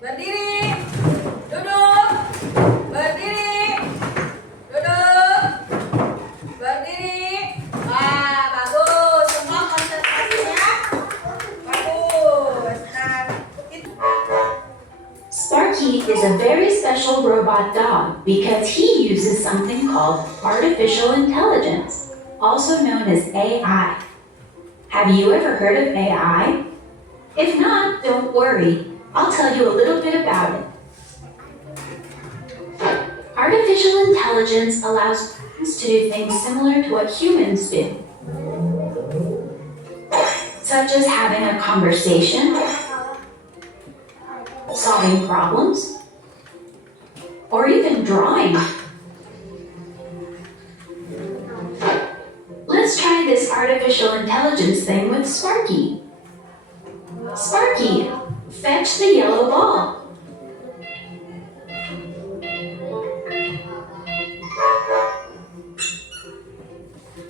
Berdiri. Duduk. Berdiri. Duduk. Berdiri. Wah, bagus. Semua konsentrasinya bagus. Nah, Sparky is a very special robot dog because he uses something called artificial intelligence, also known as AI. Have you ever heard of AI? If not, don't worry. I'll tell you a little bit about it. Artificial intelligence allows humans to do things similar to what humans do, such as having a conversation, solving problems, or even drawing. Let's try this artificial intelligence thing with Sparky. Sparky, fetch the yellow ball.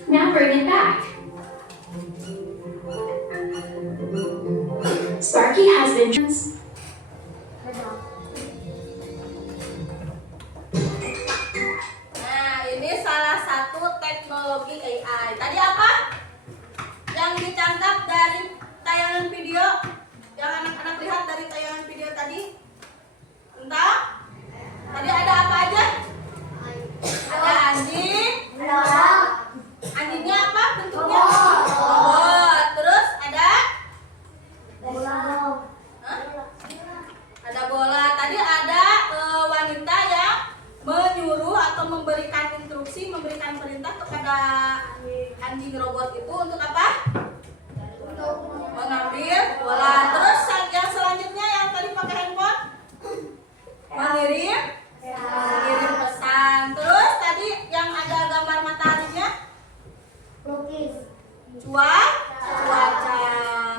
Now bring it back. Sparky has been nah, ini salah satu teknologi AI. Tadi apa? Yang ditangkap dari tayangan video, yang anak-anak lihat dari tayangan video tadi? Entah? Tadi ada apa aja? Ada anjing. Anjingnya apa bentuknya? Robot. Terus ada? Hah? Ada bola. Tadi ada wanita yang menyuruh atau memberikan instruksi, memberikan perintah kepada anjing robot itu untuk apa? Untuk mengambil bola. Terus yang selanjutnya yang tadi pakai handphone? Mengirim pesan. Terus tadi yang ada gambar mataharinya? Cuaca.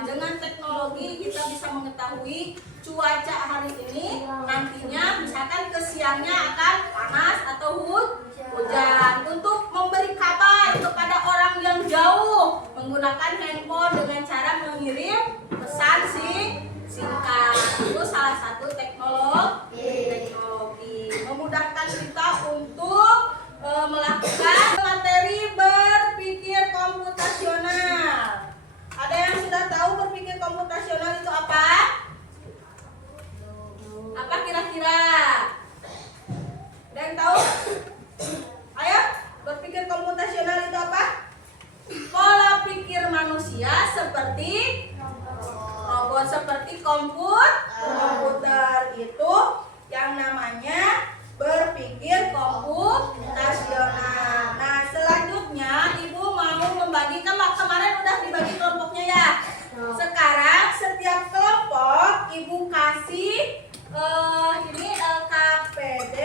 Dengan teknologi kita bisa mengetahui cuaca hari ini nantinya misalkan ke siangnya akan panas atau hujan. Untuk memberi kabar kepada orang yang jauh menggunakan handphone dengan cara mengirim pesan singkat. Itu salah satu teknologi memudahkan kita untuk melakukan materi berpikir komputasional. Ada yang sudah tahu berpikir komputasional itu apa? Apa kira-kira? Ada yang tahu? Ayo, berpikir komputasional itu apa? Pola pikir manusia seperti robot, seperti komputer itu yang namanya berpikir komputasional. Nah, selanjutnya Ibu mau membagi, kemarin udah dibagi kelompoknya ya. Sekarang setiap kelompok Ibu kasih ini LKPD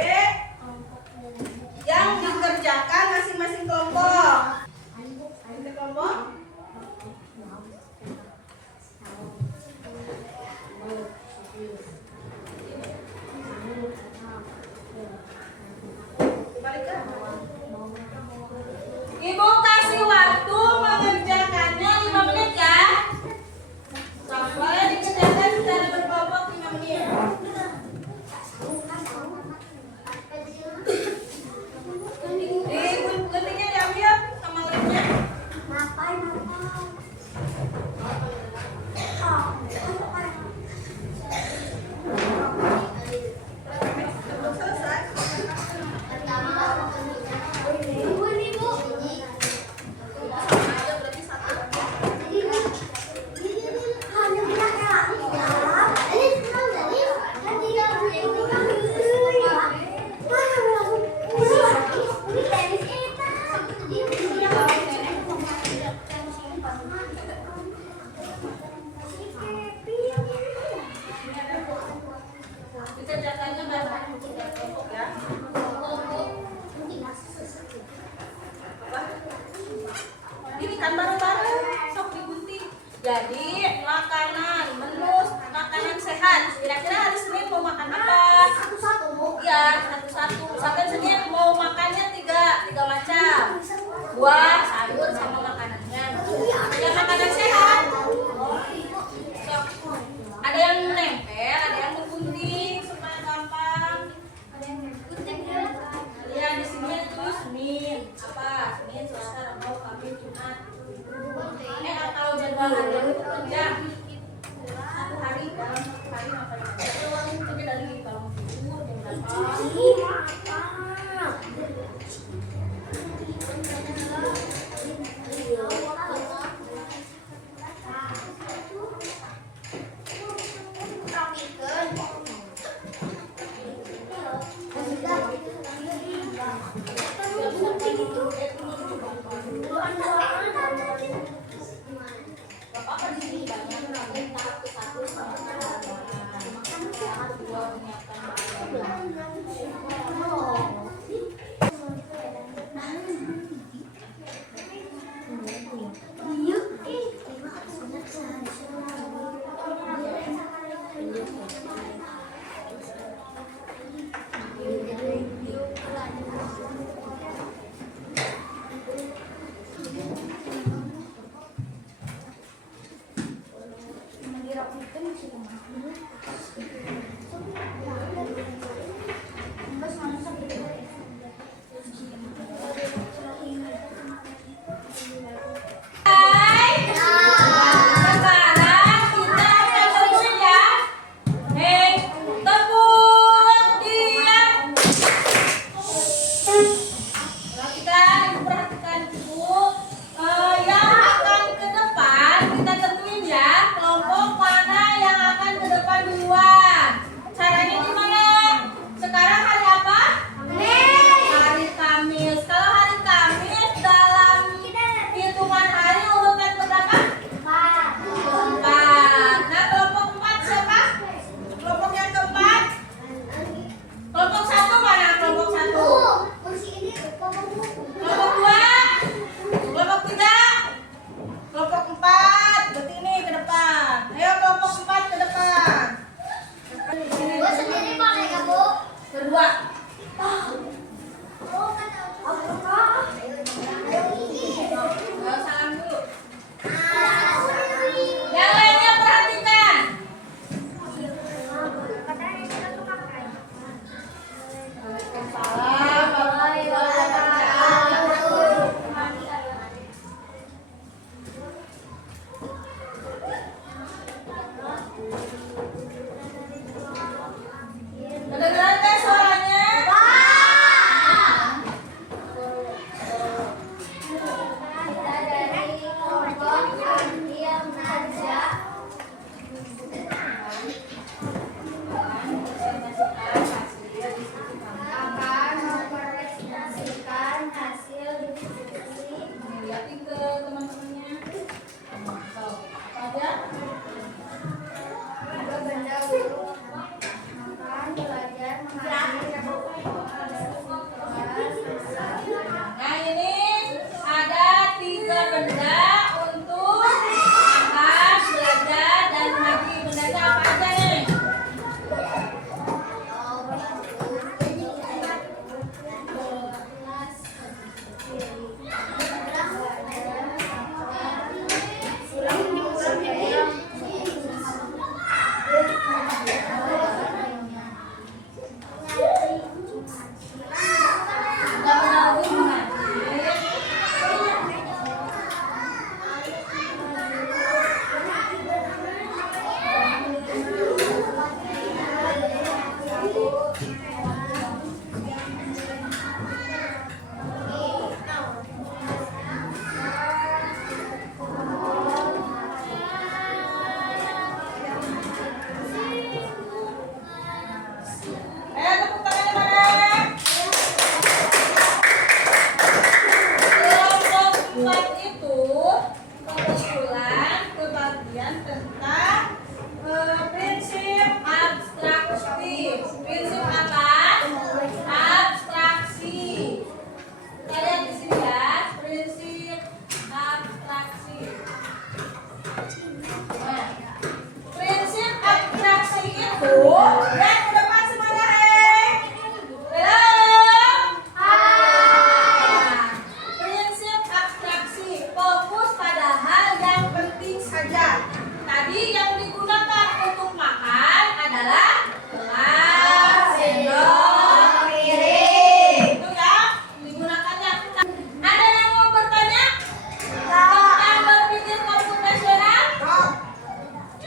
yang dikerjakan masing-masing kelompok.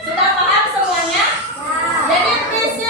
Sudah paham semuanya? Jadi prinsip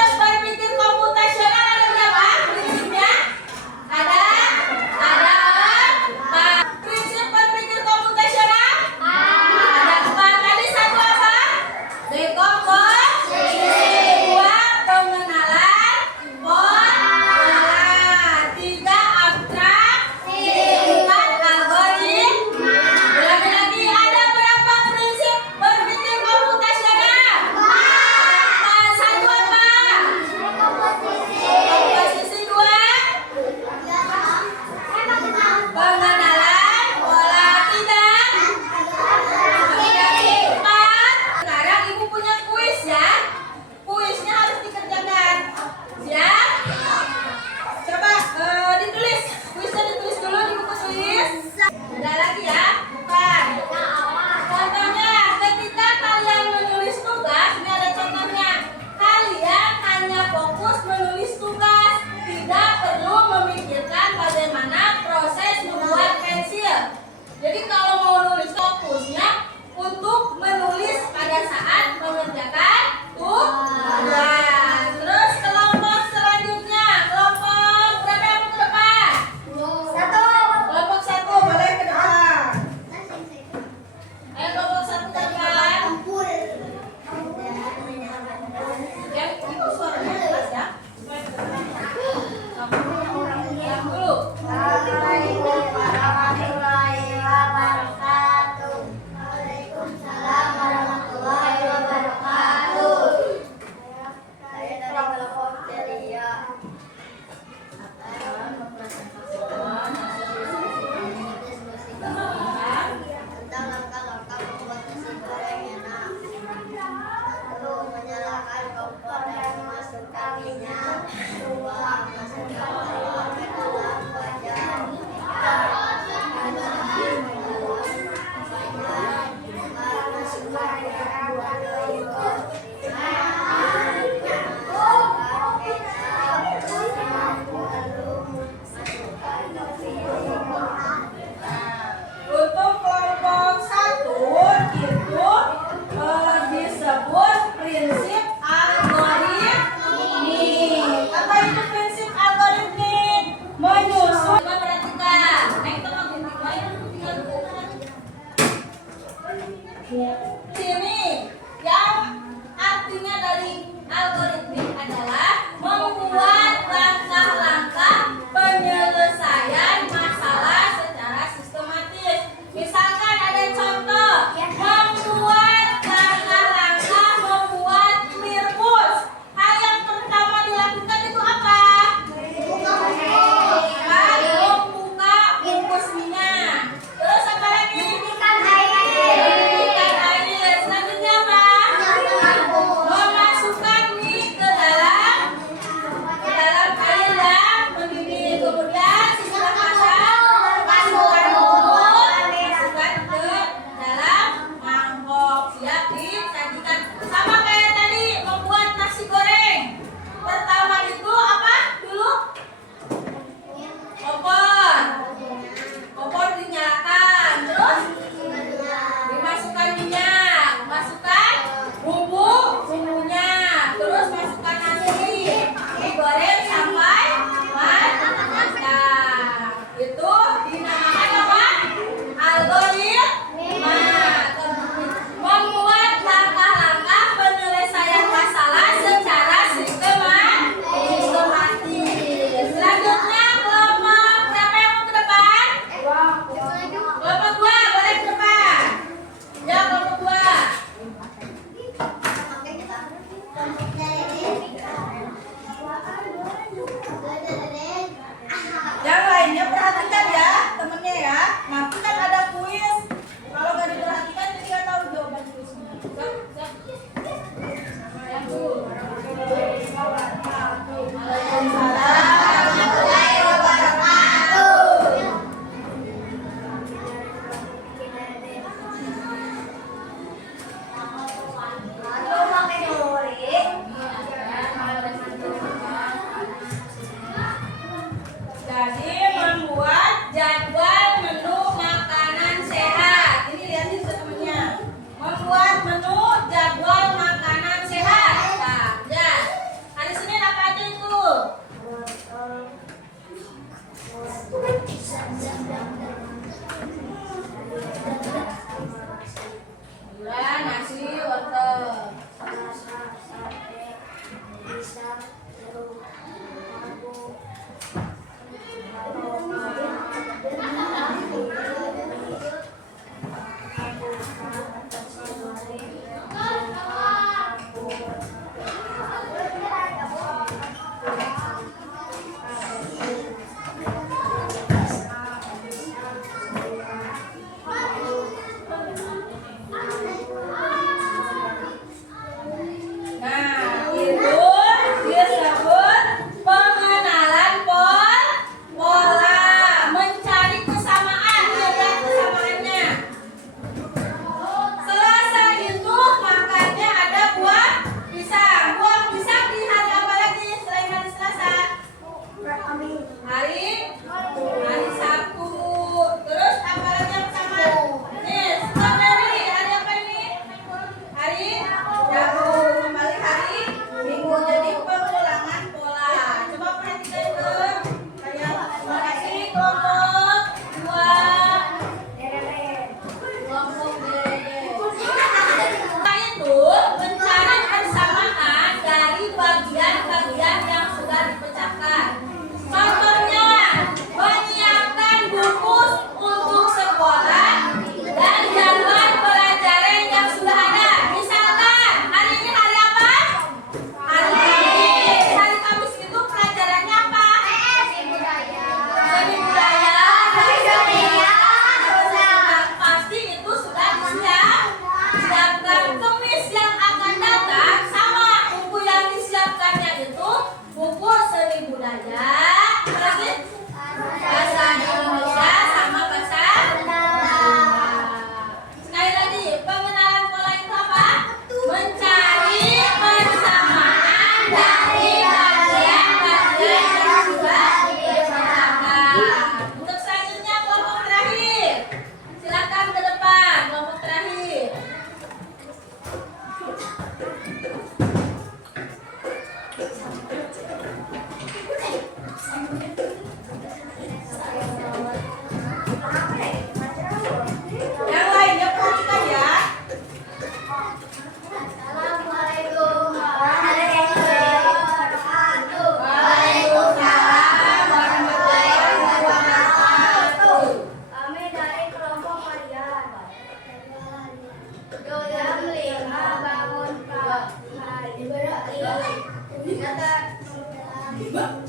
Nah,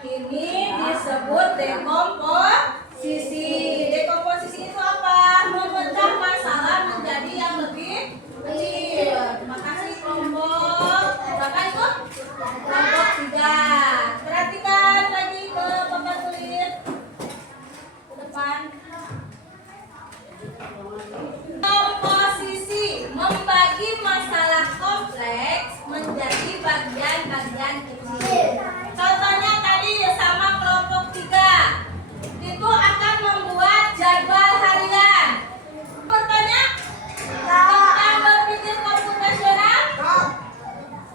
ini disebut dekomposisi. Dekomposisi itu apa? Memecah masalah menjadi yang lebih kecil. Terima kasih kelompok berapa itu? Kelompok 3. Perhatikan lagi ke Bapak tulis ke depan. Komposisi membagi masalah kompleks menjadi bagian-bagian kecil. Contohnya tadi sama kelompok 3 itu akan membuat jadwal harian. Bertanya tentang berpikir komputasional?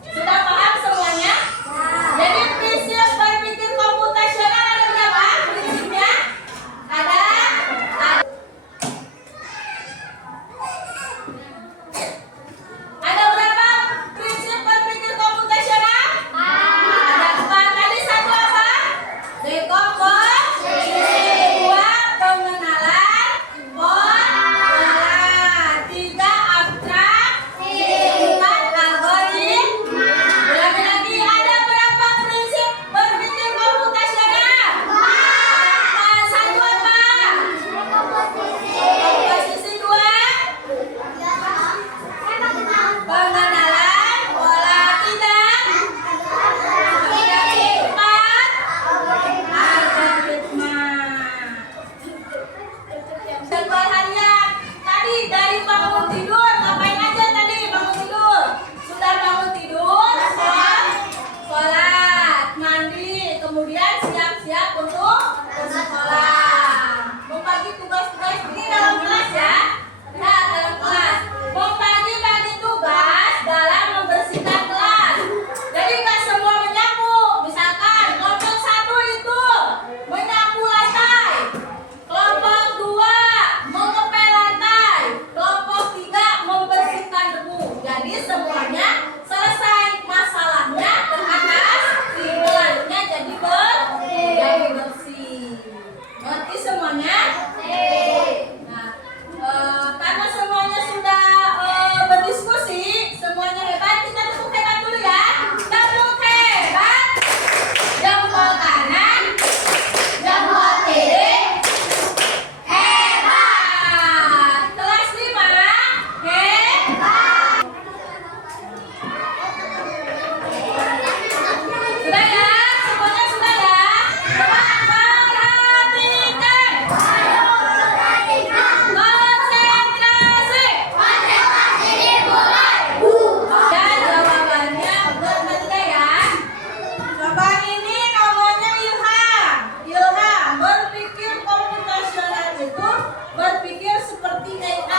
Sudah paham semuanya? Jadi prinsip berpikir komputasional ada berapa prinsipnya? Ada. Ada berapa prinsip berpikir komputasional? Ada 4. Tadi satu apa? Dekomposisi. 2 pengenalan pola. 3 abstraksi. 4 algoritma. Ulangi lagi, ada berapa prinsip berpikir komputasional? Ada 1 apa? Komposisi. 2 pengenalan pola. 3 algoritma. Jadwal harian. Tadi dari bangun tidur ngapain aja tadi bangun tidur? Sudah bangun tidur, sholat, mandi, kemudian siap-siap untuk ke sekolah. Membagi tugas-tugas ini dalam kelas ya. Nah, dalam kelas. Membagi-bagi tugas dalam membersihkan kelas. Jadi nggak semua menyapu. Misalkan kelompok 1 itu menyapu lantai. Kelompok 2 mengepel lantai. Kelompok 3 membersihkan debu. Jadi semuanya selesai masalahnya ke atas, tinggalnya jadi bersih. Ngerti semuanya? Nah, karena semuanya sudah berdiskusi, semuanya hebat, kita tepuk hebat dulu ya. Tepuk hebat. Jempol kanan, jempol kiri. Hebat. Kelas 5, hebat. Sudah ya? Semuanya sudah ya? Coba perhatikan. Konsentrasi. Dan jawabannya berbeda ya. Coba ini namanya Ilham. Ilham berpikir komputasional itu berpikir seperti AI.